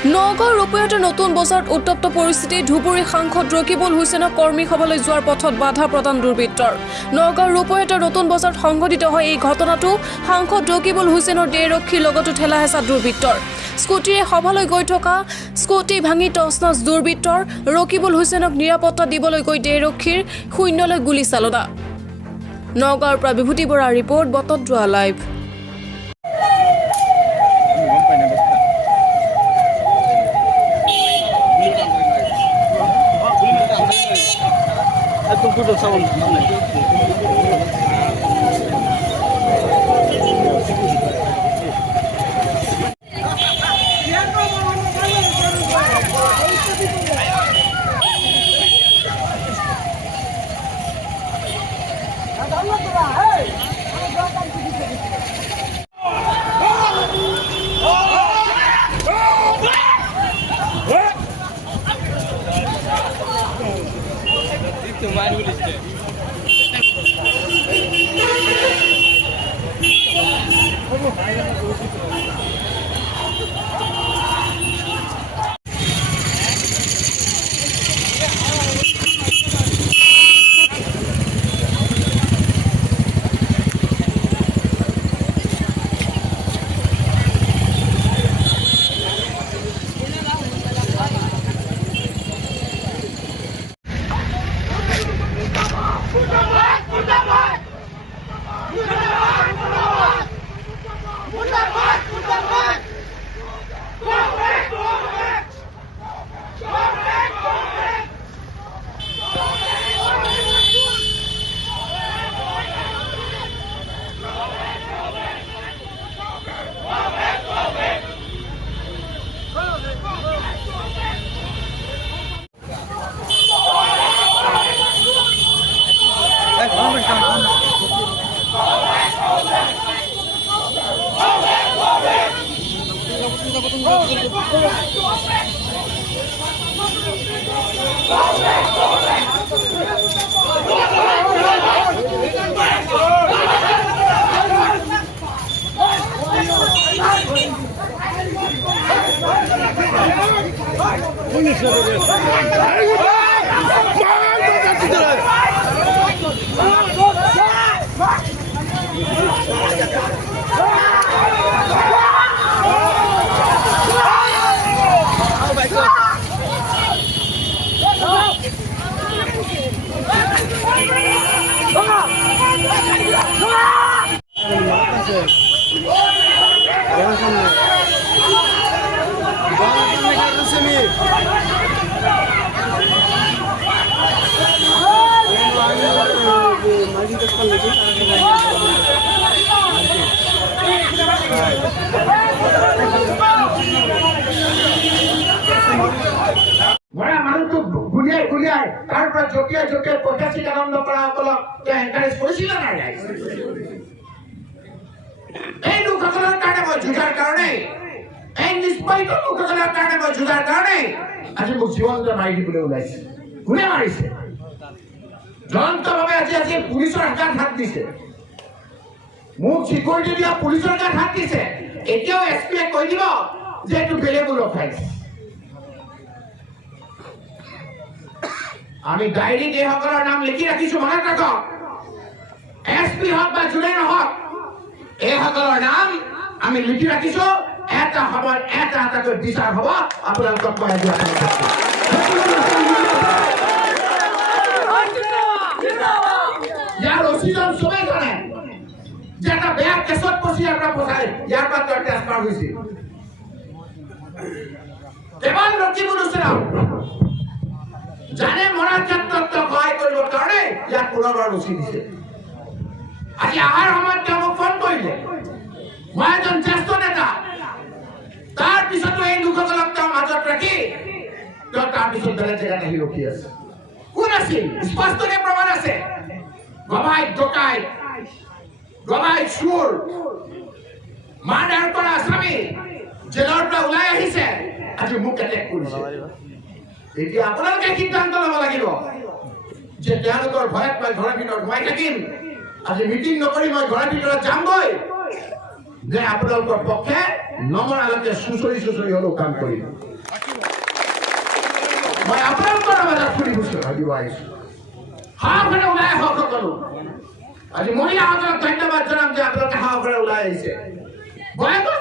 নগাঁৱৰ ৰূপৈয়াতে নতুন বজাৰত উত্তপ্ত পৰিস্থিতি ধুবুৰী সাংসদ ৰকিবুল হুছেইনক কৰ্মী খাবলৈ যোৱাৰ পথত বাধা প্ৰদান দুৰ্বৃত্তৰ নগাঁৱৰ ৰূপৈয়াতে নতুন বজাৰত সংঘটিত হয় এই ঘটনাটো সাংসদ ৰকিবুল হুছেইনৰ দেহৰক্ষীৰ লগতো ঠেলা হেঁচা দুৰ্বৃত্তৰ স্কুটিৰে সভালৈ গৈ থকা স্কুটি ভাঙি টচনচ দুৰ্বৃত্তৰ ৰকিবুল হুছেইনক নিৰাপত্তা দিবলৈ গৈ দেহৰক্ষীৰ শূন্যলৈ গুলী চালনা নগাঁৱৰ পৰা বিভূতি বৰাৰ ৰিপৰ্ট বটদ্ৰোৱা লাইভ আমি ডায়েৰীত এইসকলৰ নাম লিখি ৰাখিছো মনত ৰাখক এছপি হওক বা যোনে নহওক এইসকলৰ নাম আমি লিখি ৰাখিছো এটা সময়ত এটা এটাকৈ বিচাৰ হ'ব আপোনালোকক মই আজি ইয়াৰ অচিজন চবেই জানে যে এটা বেয়া কেছত পচি ইয়াৰ পৰা পচাই ইয়াৰ পৰা ট্ৰান্সফাৰ হৈছিল কেৱল ৰকিবুল হুছেইন জানে মৰাৰ ক্ষেত্ৰত সহায় কৰিবৰ কাৰণে ইয়াক পুনৰবাৰ ৰচি দিছে আজি অহাৰ সময়ত তেওঁ মোক ফোন কৰিলে মই এজন জ্যেষ্ঠ নেতা তাৰ পিছতো এই লোকসকলক তেওঁ মাজত ৰাখি তেওঁ তাৰ পিছত বেলেগ জেগাত আহি ৰখি আছে কোন আছিল স্পষ্টকৈ প্ৰমাণ আছে গমাই ডকাই গমাই চোৰ মাৰ্ডাৰ কৰা আসামী জেলৰ পৰা ওলাই আহিছে আজি মোক এটেক কৰিছে এতিয়া আপোনালোকে সিদ্ধান্ত ল'ব লাগিব যে তেওঁলোকৰ ভয়ত মই ঘৰৰ ভিতৰত সোমাই থাকিম আজি মিটিং নকৰি মই ঘৰৰ ভিতৰত যামগৈ যে আপোনালোকৰ পক্ষে নমৰালৈকে চুচৰি হলেও কাম কৰিম মই আপোনালোকৰ মাজত ফুৰি ঘোষণা দিব আহিছোঁ সাহসেৰে ওলাই আহক সকলো আজি মই আপোনাক ধন্যবাদ জনাম যে আপোনালোকে সাহসেৰে ওলাই আহিছে বয়স